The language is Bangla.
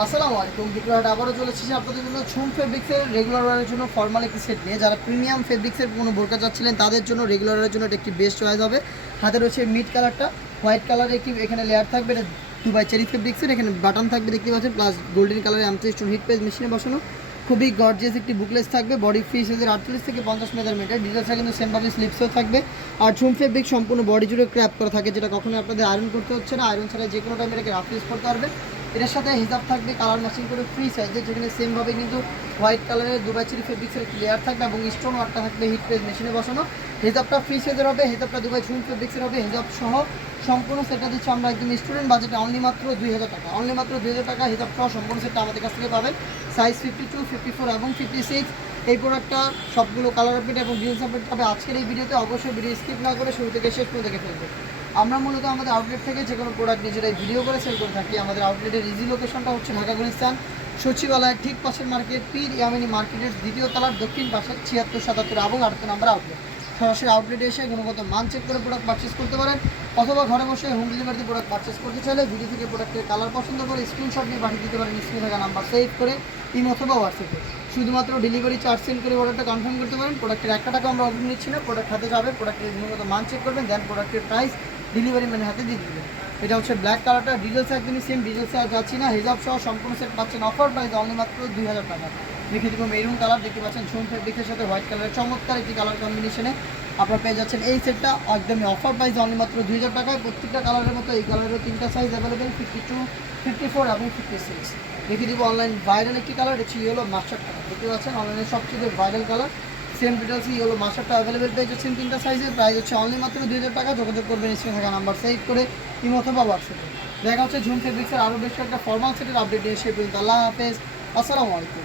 আসসালামু আলাইকুম, বিক্রয় আবারও চলে এসেছি আপনাদের জন্য ছুম ফেব্রিক্সের রেগুলার ওয়ারের জন্য ফর্মাল একটি সেট নিয়ে। যারা প্রিমিয়াম ফেব্রিক্সের কোনো বোরকা চাচ্ছিলেন, তাদের জন্য রেগুলার ওয়ারের জন্য এটা একটি বেস্ট চয়েস হবে। হাতে রয়েছে মিড কালারটা হোয়াইট কালারের একটি এখানে লেয়ার থাকবে, এটা দুবাই চেরি ফেব্রিক্সের এখানে বাটন থাকবে দেখতে পাচ্ছেন প্লাস গোল্ডেন কালারের স্টোন হিট পেজ মেশিনে বসানো। খুবই গর্জিয়াস একটি বুকলেস থাকবে বডি ফ্রি সাইজের আটচল্লিশ থেকে পঞ্চাশ মেজারমেন্টের ডিটেলসটা কিন্তু সেমভাবে স্লিপসও থাকবে। আর ঝুম ফেব্রিক সম্পূর্ণ বডি জুড়ে ক্র্যাপ করা থাকে, যেটা কখনোই আপনাদের আয়রন করতে হচ্ছে না। আয়রন ছাড়া যে কোনো টাইমে এটাকে রাফ ইউজ করতে পারবে এটার সাথে হিসাব থাকবে কালার ম্যাচিং করে ফ্রি সাইজের যেখানে সেমভাবে কিন্তু হোয়াইট কালারের দুবাই চিরি ফেব্রিক্সের ক্লিয়ার থাকবে এবং স্টোন ওয়ার্কটা থাকবে হিট পেজ মেশিনে বসানো। হিসাবটা ফ্রি সাইজের হবে হিসাবটা দুবাই ঝুম ফেব্রিক্সের হবে হিসাব সহ সম্পূর্ণ সেটটা দিচ্ছি আমরা একদম স্টুডেন্ট বাজেটে অনলি মাত্র দুই হাজার টাকা। অনলি মাত্র দুই হাজার টাকা হিসাব সহ সম্পূর্ণ সেটটা আমাদের কাছ থেকে পাবেন। Size fifty two fifty four এবং ফিফটি সিক্স এই প্রোডাক্টটা সবগুলো কালার আপডেট এবং ডিজাইন আপডেট পাবে। আজকের এই ভিডিওতে অবশ্যই ভিডিও স্কিপ না করে শুরু থেকে শেষ পর্যন্ত দেখে ফেলবে আমরা মূলত আমাদের আউটলেট থেকে যে কোনো প্রোডাক্ট নিজেরাই ভিডিও করে সেল করে থাকি। আমাদের আউটলেটের ইজি লোকেশনটা হচ্ছে ঢাকা, গুলিস্তান। সচিবালয়ের ঠিক পাশের মার্কেট পীর ইয়ামিনী মার্কেটের দ্বিতীয় তলার দক্ষিণ পাশে, ছিয়াত্তর, সাতাত্তর এবং আটাত্তর নাম্বার আউটলেট সরাসরি আউটলেটে এসে গুণগত মান চেক করে প্রোডাক্ট পারচেস করতে পারেন অথবা ঘরে বসে হোম ডেলিভারিতে প্রোডাক্ট পারচেস করতে চাইলে ভিডিও থেকে প্রোডাক্টের কালার পছন্দ করে স্ক্রিনশট নিয়ে পাঠিয়ে দিতে পারেন স্ক্রিনে থাকা নাম্বার সেভ করে ইম অথবা হোয়াটসঅ্যাপে শুধুমাত্র ডেলিভারি চার্জ সেন্ড করে অর্ডারটা কনফার্ম করতে পারেন প্রোডাক্টের একটা টাকা আমরা অগ্রিম নিচ্ছি না প্রোডাক্ট হাতে যাবে প্রোডাক্টের গুণগত মান চেক করবেন দেন প্রোডাক্টের প্রাইস ডেলিভারি ম্যানের হাতে দিয়ে দিবেন এটা হচ্ছে ব্ল্যাক কালারটা ডিটেলস একদমই সেম ডিটেলসে আর যাচ্ছি না, হিজাব সহ সম্পূর্ণ সেট পাচ্ছেন অফার প্রাইস অনলি মাত্র দুই হাজার টাকা। দেখে দিব মেরুন কালার দেখতে পাচ্ছেন ঝুম ফেব্রিক্সের সাথে হোয়াইট কালারের চমৎকার একটি কালার কম্বিনেশনে আপনারা পেয়ে যাচ্ছেন এই সেটটা একদমই অফার প্রাইস অনলি মাত্র দুই হাজার টাকায়। প্রত্যেকটা কালারের মতো এই কালারেরও তিনটা size available fifty two fifty four এবং ফিফটি সিক্স দেখে দিব অনলাইন ভাইরাল একটি কালার এটি হলো মাস্টার কালার দেখতে পাচ্ছেন অনলাইনে সবচেয়ে ভাইরাল কালার সেম ডিটেলস হলো মাস্টারটা অ্যাভেলেবেল পেয়ে যাচ্ছেন তিনটা সাইজের প্রাইস হচ্ছে অনলি মাত্র দুই হাজার টাকা। যোগাযোগ করবেন স্ক্রিনে থাকা নাম্বার সেভ করে ইম অথবা হোয়াটসঅ্যাপে দেখা হচ্ছে ঝুম ফেব্রিক্সের আরও বেশ একটা ফর্মাল সেটের আপডেট নিয়ে। সে পর্যন্ত আল্লাহ হাফেজ। আসসালামু আলাইকুম।